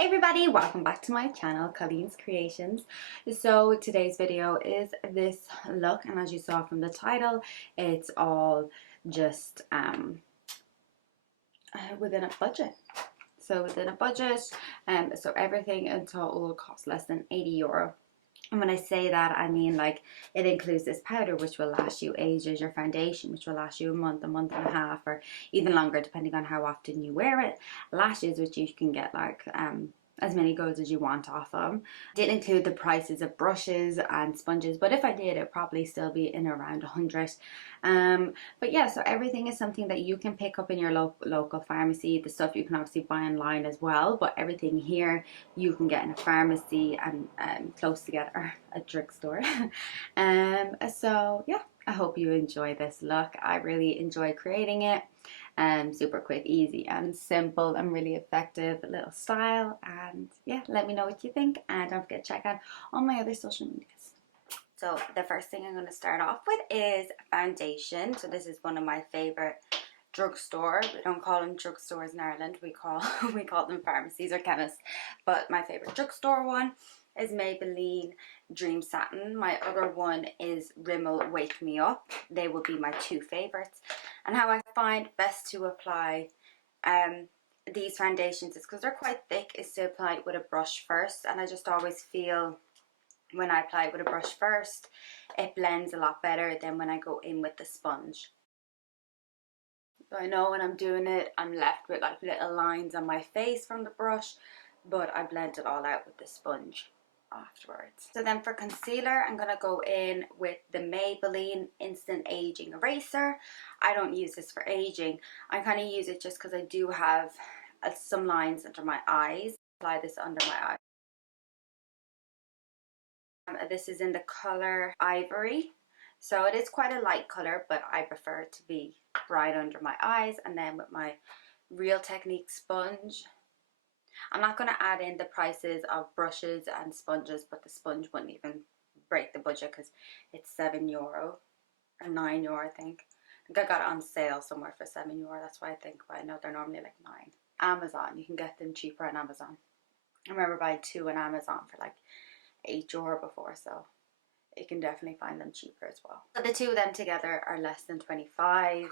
Hey everybody, welcome back to my channel, Colleen's Creations. So today's video is this look, and as you saw from the title, it's all just within a budget. So within a budget, so everything in total will cost less than €80. And when I say that, I mean like it includes this powder which will last you ages, your foundation which will last you a month and a half, or even longer depending on how often you wear it, lashes which you can get like as many goes as you want off them. Didn't include the prices of brushes and sponges, but if I did, it'd probably still be in around 100. But yeah, so everything is something that you can pick up in your local pharmacy. The stuff you can obviously buy online as well, but everything here you can get in a pharmacy and close together, a drugstore. So yeah, I hope you enjoy this look. I really enjoy creating it. Super quick, easy and simple and really effective little style. And yeah, let me know what you think, and don't forget to check out all my other social medias. So the first thing I'm going to start off with is foundation. So this is one of my favorite drugstore. We don't call them drugstores in Ireland. We call them pharmacies or chemists. But my favorite drugstore one is Maybelline Dream Satin. My other one is Rimmel Wake Me Up. They will be my two favorites. And how I find best to apply these foundations is, because they're quite thick, is to apply it with a brush first. And I just always feel when I apply it with a brush first, it blends a lot better than when I go in with the sponge. So I know when I'm doing it, I'm left with like little lines on my face from the brush, but I blend it all out with the sponge afterwards. So then for concealer, I'm going to go in with the Maybelline Instant Aging Eraser. I don't use this for aging. I kind of use it just because I do have some lines under my eyes. Apply this under my eye. This is in the color Ivory. So it is quite a light color, but I prefer it to be bright under my eyes. And then with my Real Technique sponge, I'm not going to add in the prices of brushes and sponges, but the sponge wouldn't even break the budget because it's €7 or €9, I think. I got it on sale somewhere for €7. That's why I think, but I know they're normally like $9. Amazon, you can get them cheaper on Amazon. I remember buying two on Amazon for like €8 before, so you can definitely find them cheaper as well. So the two of them together are less than 25.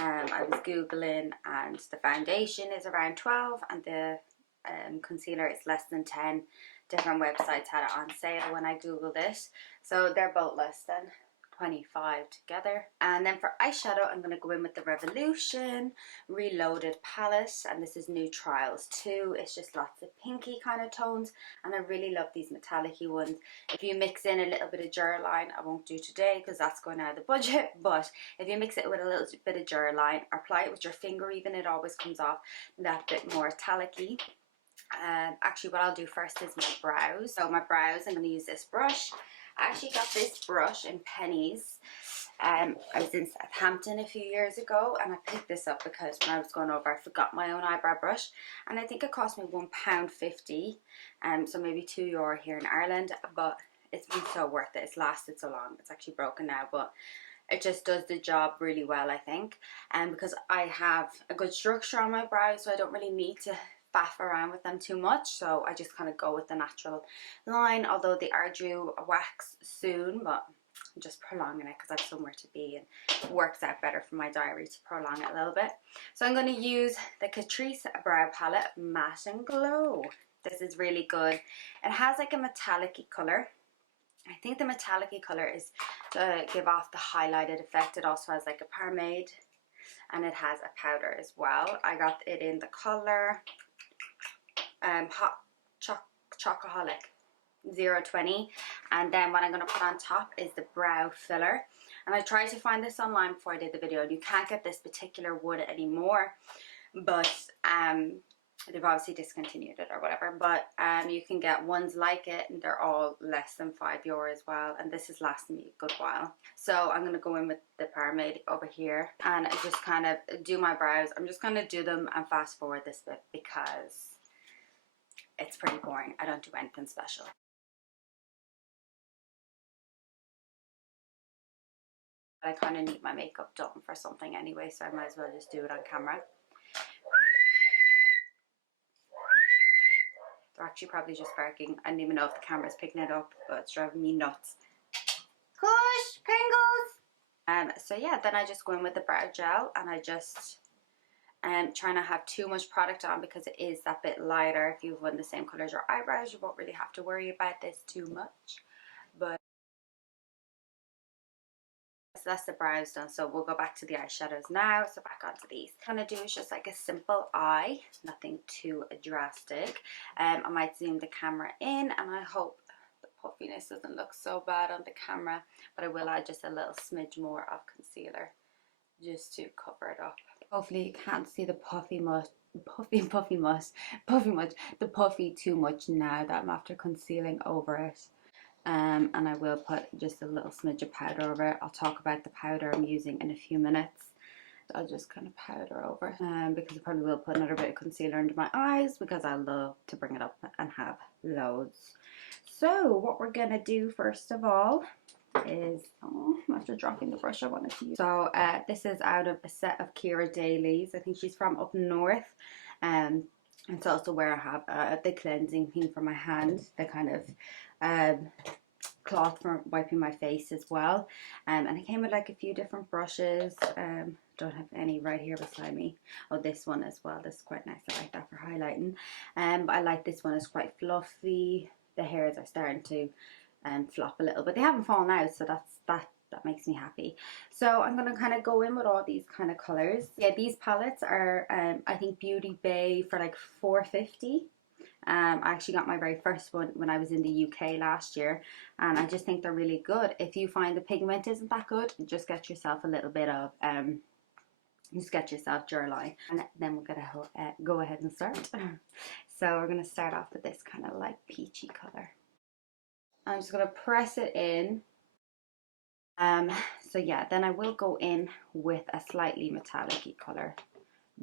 I was googling, and the foundation is around 12 and the concealer is less than 10. Different websites had it on sale when I googled it, so they're both less than 25 together. And then for eyeshadow, I'm going to go in with the Revolution Reloaded palette, and this is New Trials 2. It's just lots of pinky kind of tones, and I really love these metallic-y ones. If you mix in a little bit of Line, I won't do today because that's going out of the budget, but if you mix it with a little bit of Line, or apply it with your finger even, it always comes off that bit more metallic-y. Actually, what I'll do first is my brows. So my brows, I'm going to use this brush. I actually got this brush in Pennies. I was in Southampton a few years ago, and I picked this up because when I was going over, I forgot my own eyebrow brush, and I think it cost me £1.50, so maybe €2 here in Ireland, but it's been so worth it. It's lasted so long. It's actually broken now, but it just does the job really well, I think. And because I have a good structure on my brows, so I don't really need to faff around with them too much, so I just kind of go with the natural line, although they are due a wax soon, but I'm just prolonging it because I have somewhere to be, and it works out better for my diary to prolong it a little bit. So I'm going to use the Catrice Brow Palette Matte and Glow. This is really good. It has like a metallic-y colour. I think the metallic-y colour is to give off the highlighted effect. It also has like a pomade, and it has a powder as well. I got it in the colour Hot Chocoholic 020, and then what I'm going to put on top is the brow filler. And I tried to find this online before I did the video, and you can't get this particular wood anymore, but they've obviously discontinued it or whatever, but you can get ones like it, and they're all less than €5 as well, and this has lasted me a good while. So I'm going to go in with the pomade over here, and I just kind of do my brows. I'm just going to do them and fast forward this bit because it's pretty boring. I don't do anything special. I kind of need my makeup done for something anyway, so I might as well just do it on camera. actually probably just barking. I don't even know if the camera's picking it up, but it's driving me nuts. Kush, Pringles! So yeah, then I just go in with the brow gel, and I just try not to have too much product on because it is that bit lighter. If you've worn the same color as your eyebrows, you won't really have to worry about this too much. But so that's the brows done, so we'll go back to the eyeshadows now. So back onto these. What I'm gonna do is just like a simple eye, nothing too drastic. I might zoom the camera in, and I hope the puffiness doesn't look so bad on the camera, but I will add just a little smidge more of concealer just to cover it up. Hopefully you can't see the puffy too much now that I'm after concealing over it. And I will put just a little smidge of powder over it. I'll talk about the powder I'm using in a few minutes. I'll just kind of powder over because I probably will put another bit of concealer under my eyes because I love to bring it up and have loads. So what we're gonna do first of all is, after dropping the brush I wanted to use. So this is out of a set of Kira Dailies. I think she's from up north. It's also where I have the cleansing thing for my hands, the kind of cloth for wiping my face as well. And it came with like a few different brushes. Don't have any right here beside me. Oh, this one as well. This is quite nice. I like that for highlighting. But I like this one. It's quite fluffy. The hairs are starting to flop a little, but they haven't fallen out, so that makes me happy. So I'm gonna kind of go in with all these kind of colors. Yeah, these palettes are I think Beauty Bay for like $4.50. I actually got my very first one when I was in the UK last year, and I just think they're really good. If you find the pigment isn't that good, just get yourself a little bit of just get yourself Jurline, and then we're gonna go ahead and start. So we're gonna start off with this kind of like peachy color. I'm just going to press it in. So yeah, then I will go in with a slightly metallic-y color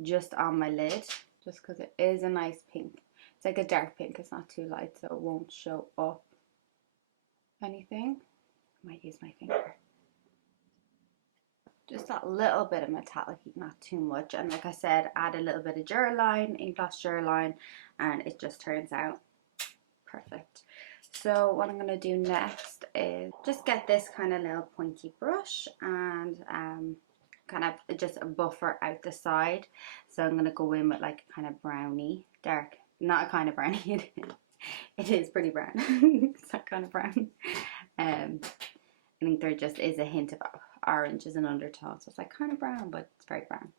just on my lid, just because it is a nice pink. It's like a dark pink, it's not too light, so it won't show up anything. I might use my finger. Just that little bit of metallic-y, not too much. And like I said, add a little bit of Jurline, Ingloss Jurline, and it just turns out perfect. So what I'm going to do next is just get this kind of little pointy brush and kind of just buffer out the side. So I'm going to go in with like a kind of brownie, dark, not a kind of brownie, it is pretty brown. It's that kind of brown. I think there just is a hint of orange as an undertone, so it's like kind of brown, but it's very brown.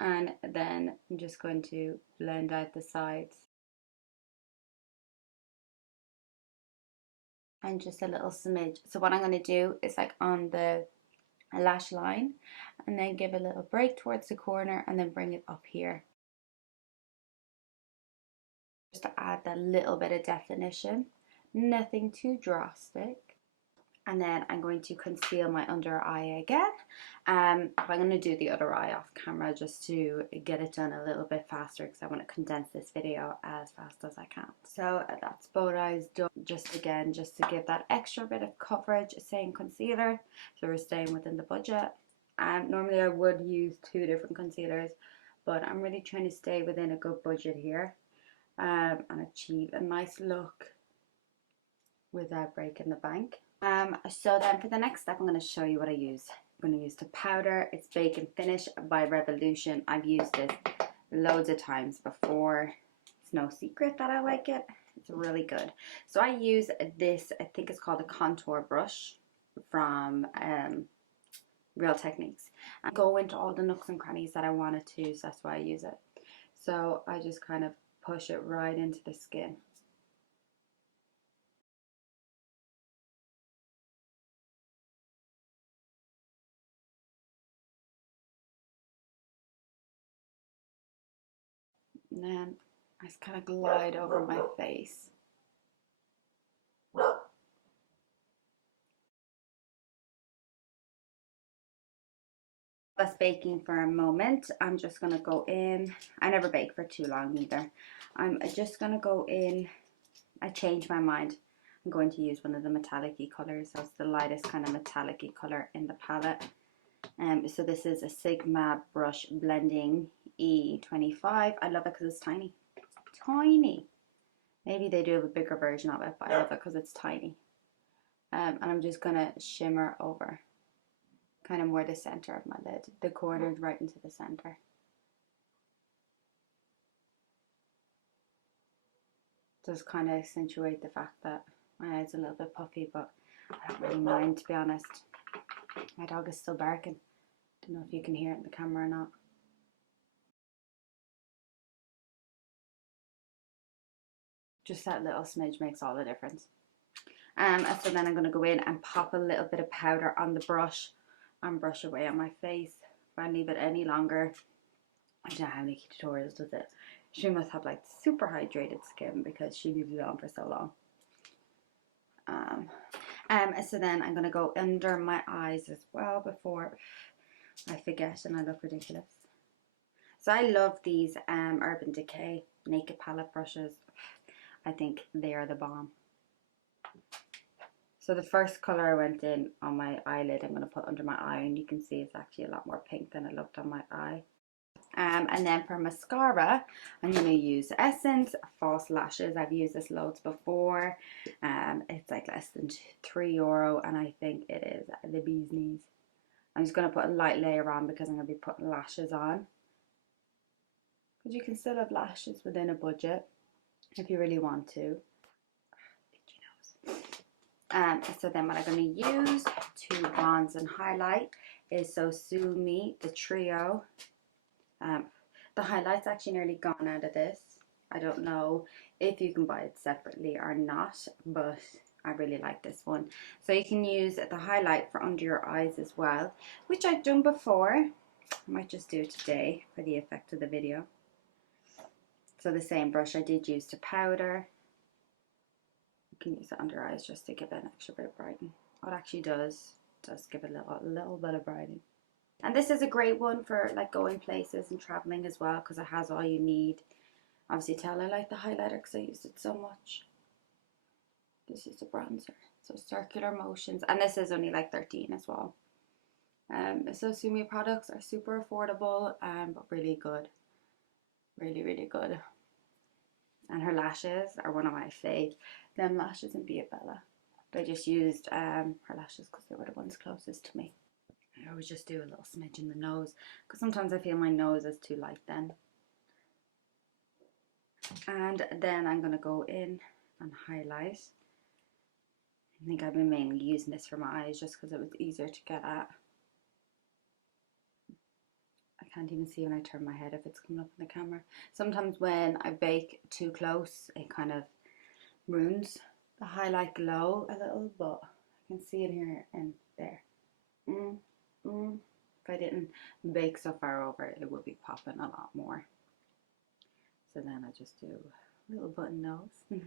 And then I'm just going to blend out the sides. And just a little smidge. So what I'm going to do is like on the lash line, and then give a little break towards the corner, and then bring it up here. Just to add that little bit of definition. Nothing too drastic. And then I'm going to conceal my under eye again. I'm going to do the other eye off camera just to get it done a little bit faster because I want to condense this video as fast as I can. So that's both eyes done, just to give that extra bit of coverage, saying concealer, so we're staying within the budget. Normally I would use 2 different concealers, but I'm really trying to stay within a good budget here and achieve a nice look without breaking the bank. So then for the next step, I'm going to show you what I use. I'm going to use the powder. It's Bake and Finish by Revolution. I've used this loads of times before. It's no secret that I like it. It's really good. So I use this, I think it's called a contour brush from Real Techniques. I go into all the nooks and crannies that I wanted to, so that's why I use it. So I just kind of push it right into the skin. And then I just kind of glide over my face. That's baking for a moment. I'm just going to go in. I never bake for too long either. I'm just going to go in. I changed my mind. I'm going to use one of the metallic-y colors. So it's the lightest kind of metallic-y color in the palette. So this is a Sigma brush blending E25. I love it because it's tiny. Tiny. Maybe they do have a bigger version of it, but I love it because it's tiny. And I'm just going to shimmer over kind of more the center of my lid, the corners right into the center. Just kind of accentuate the fact that my eye's a little bit puffy, but I don't really mind, to be honest. My dog is still barking. Don't know if you can hear it in the camera or not. Just that little smidge makes all the difference. So then I'm going to go in and pop a little bit of powder on the brush and brush away on my face. If I leave it any longer, I don't know how Nikki Tutorials does it. She must have like super hydrated skin because she leaves it on for so long. So then I'm going to go under my eyes as well before I forget and I look ridiculous. So I love these Urban Decay Naked Palette brushes. I think they are the bomb. So the first colour I went in on my eyelid, I'm going to put under my eye, and you can see it's actually a lot more pink than it looked on my eye. And then for mascara, I'm going to use Essence False Lashes. I've used this loads before. It's like less than €3, and I think it is the bee's knees. I'm just going to put a light layer on because I'm going to be putting lashes on. Because you can still have lashes within a budget if you really want to. So then what I'm going to use to bronze and highlight is Sosu Me, the Trio. The highlight's actually nearly gone out of this. I don't know if you can buy it separately or not, but I really like this one. So you can use the highlight for under your eyes as well, which I've done before. I might just do it today for the effect of the video. So the same brush I did use to powder. You can use it under your eyes just to give it an extra bit of brightening. What it actually does give it a little bit of brightening. And this is a great one for like going places and traveling as well, because it has all you need. Obviously tell I like the highlighter because I used it so much. This is the bronzer. So circular motions. And this is only like 13 as well. Sosu Me products are super affordable, but really good. Really, really good. And her lashes are one of my fave. Them lashes in Via Bella. I just used her lashes because they were the ones closest to me. I always just do a little smidge in the nose because sometimes I feel my nose is too light then. And then I'm going to go in and highlight. I think I've been mainly using this for my eyes just because it was easier to get at. I can't even see when I turn my head if it's coming up in the camera. Sometimes when I bake too close, it kind of ruins the highlight glow a little, but I can see it here and there. If I didn't bake so far over, it would be popping a lot more. So then I just do a little button nose.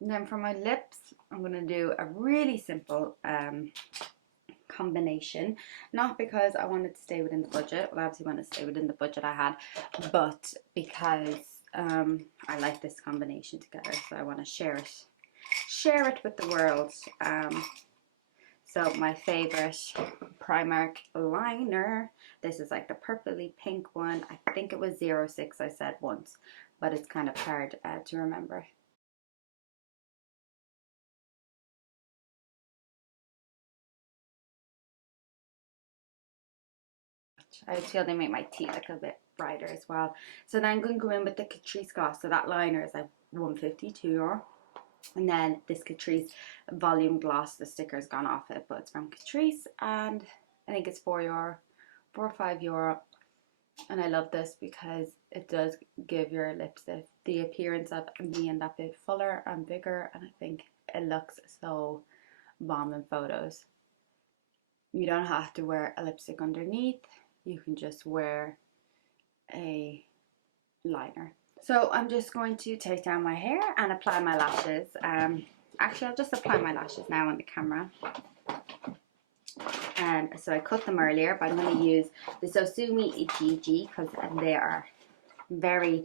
And then for my lips, I'm going to do a really simple combination. Not because I wanted to stay within the budget. Well, I obviously want to stay within the budget I had, but because I like this combination together, so I want to share it with the world. So my favorite Primark liner, this is like the purpley pink one. I think it was 06 I said once, but it's kind of hard to remember. I feel they make my teeth look a bit brighter as well. So then I'm going to go in with the Catrice gloss. So that liner is like €152. And then this Catrice volume gloss, the sticker's gone off it, but it's from Catrice, and I think it's €4 or €5. And I love this because it does give your lips the appearance of being that bit fuller and bigger, and I think it looks so bomb in photos. You don't have to wear a lipstick underneath, you can just wear a liner. So I'm just going to take down my hair and apply my lashes. Actually, I'll just apply my lashes now on the camera. So I cut them earlier, but I'm going to use the Sosu Me Ichiji because they are very,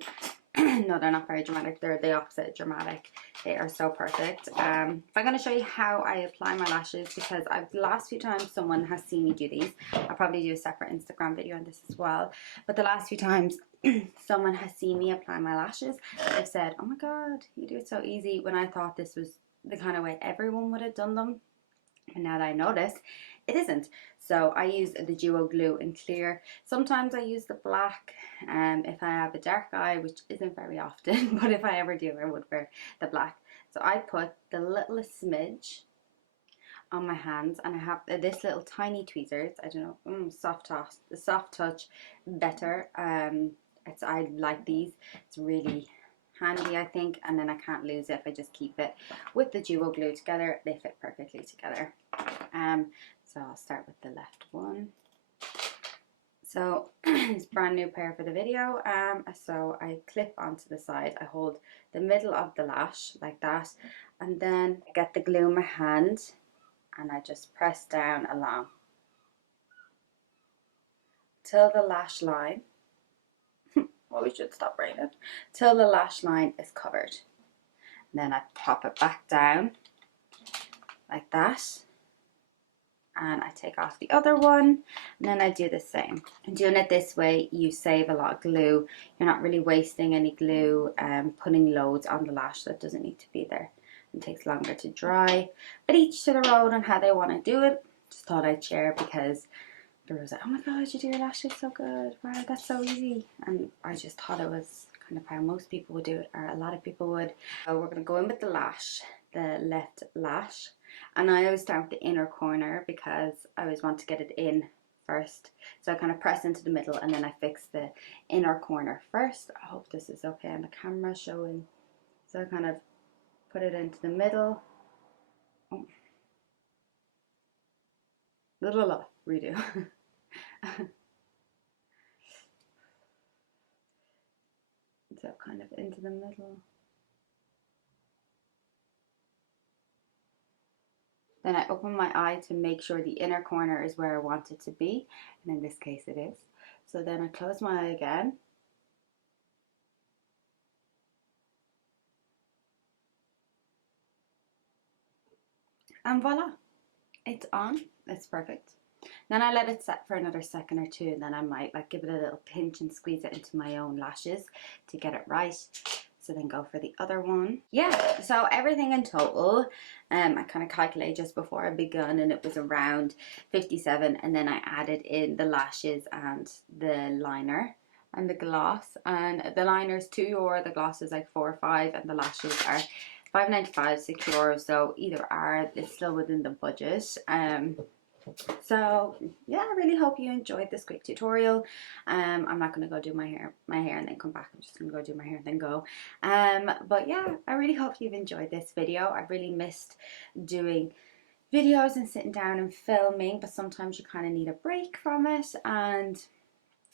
no, they're not very dramatic. They're the opposite dramatic. They are so perfect. I'm going to show you how I apply my lashes, because the last few times someone has seen me do these. I'll probably do a separate Instagram video on this as well. But the last few times someone has seen me apply my lashes, they've said, oh my god, you do it so easy, when I thought this was the kind of way everyone would have done them. And now that I notice, it isn't. So I use the duo glue in clear. Sometimes I use the black if I have a dark eye, which isn't very often, but if I ever do, I would wear the black. So I put the littlest smidge on my hands, and I have this little tiny tweezers. I don't know, soft touch, better. I like these. It's really handy, I think, and then I can't lose it if I just keep it with the duo glue together. They fit perfectly together. So I'll start with the left one. So it's brand new pair for the video. So I clip onto the side. I hold the middle of the lash like that, and then I get the glue in my hand and I just press down along till the lash line. Well, we should stop raining. Till the lash line is covered. And then I pop it back down like that. And I take off the other one, and then I do the same. And doing it this way, you save a lot of glue. You're not really wasting any glue, putting loads on the lash that doesn't need to be there. It takes longer to dry. But each to their own on how they want to do it. Just thought I'd share, because there was like, oh my god, you do your lashes so good. Wow, that's so easy. And I just thought it was kind of how most people would do it, or a lot of people would. So we're going to go in with the lash, the left lash. And I always start with the inner corner, because I always want to get it in first. So I kind of press into the middle, and then I fix the inner corner first. I hope this is okay on the camera showing. So I kind of put it into the middle. Oh. Redo. So kind of into the middle. Then I open my eye to make sure the inner corner is where I want it to be, and in this case it is. So then I close my eye again. And voila, it's on. It's perfect. Then I let it set for another second or two, and then I might like give it a little pinch and squeeze it into my own lashes to get it right. So then go for the other one. Yeah, so everything in total, I kind of calculated just before I begun, and it was around 57, and then I added in the lashes and the liner and the gloss. And the liner is €2, the gloss is like 4 or 5, and the lashes are €5.95, €6. So either are, it's still within the budget. So yeah, I really hope you enjoyed this quick tutorial. I'm not going to go do my hair and then come back. I'm just going to go do my hair and then go. But yeah, I really hope you've enjoyed this video. I really missed doing videos and sitting down and filming, but sometimes you kind of need a break from it. And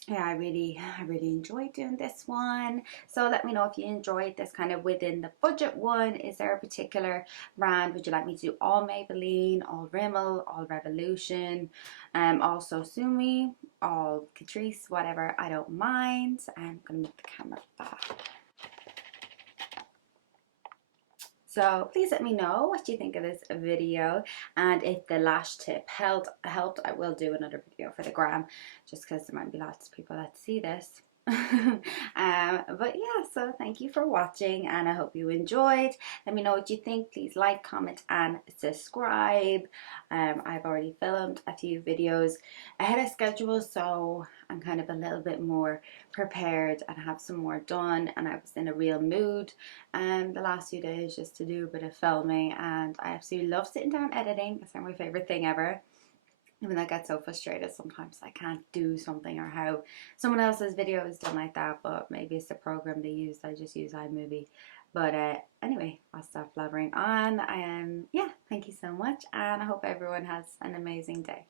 yeah, I really enjoyed doing this one. So let me know if you enjoyed this kind of within the budget one. Is there a particular brand? Would you like me to do all Maybelline, all Rimmel, all Revolution, all sosu, all Catrice, whatever? I don't mind. I'm gonna move the camera back. So please let me know what you think of this video, and if the lash tip helped, I will do another video for the gram, just because there might be lots of people that see this. But yeah, so thank you for watching, and I hope you enjoyed. Let me know what you think. Please like, comment, and subscribe. I've already filmed a few videos ahead of schedule, so I'm kind of a little bit more prepared and have some more done, and I was in a real mood the last few days just to do a bit of filming, and I absolutely love sitting down editing. It's my favorite thing ever. Even I get so frustrated sometimes I can't do something, or how someone else's video is done like that, but maybe it's the program they use. I just use iMovie. But anyway, I'll stop blabbering on. Yeah, thank you so much, and I hope everyone has an amazing day.